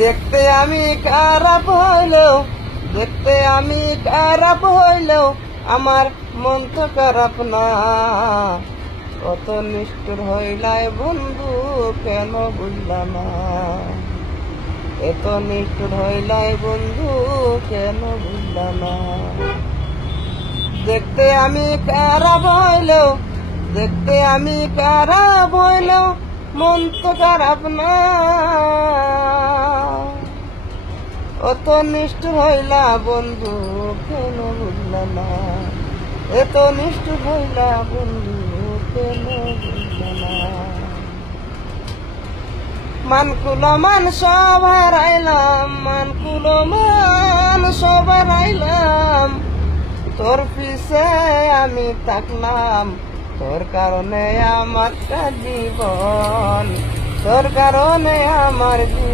দেখতে আমি খারাপ হইলেও, দেখতে আমি খারাপ হইলেও আমার মন তো খারাপ না। কত নিষ্ঠুর হইলাই বন্ধু কেন বুঝলা না, এত নিষ্ঠুর হইলাই বন্ধু কেন বুঝলা না। দেখতে আমি খারাপ হইলেও, দেখতে আমি খারাপ হইলেও মন তো খারাপ না। অত নিষ্ঠুর হইলা বন্ধু কেন বুঝলা না, এত নিষ্ঠুর হইলা বন্ধু কেন বুঝলা না। মানকুলো মান সব হারাইলাম, মানকুলো মান সব হারাইলাম, তোর পিছে আমি থাকলাম, তোর কারণে আমার জীবন, তোর কারণে আমার জীবন।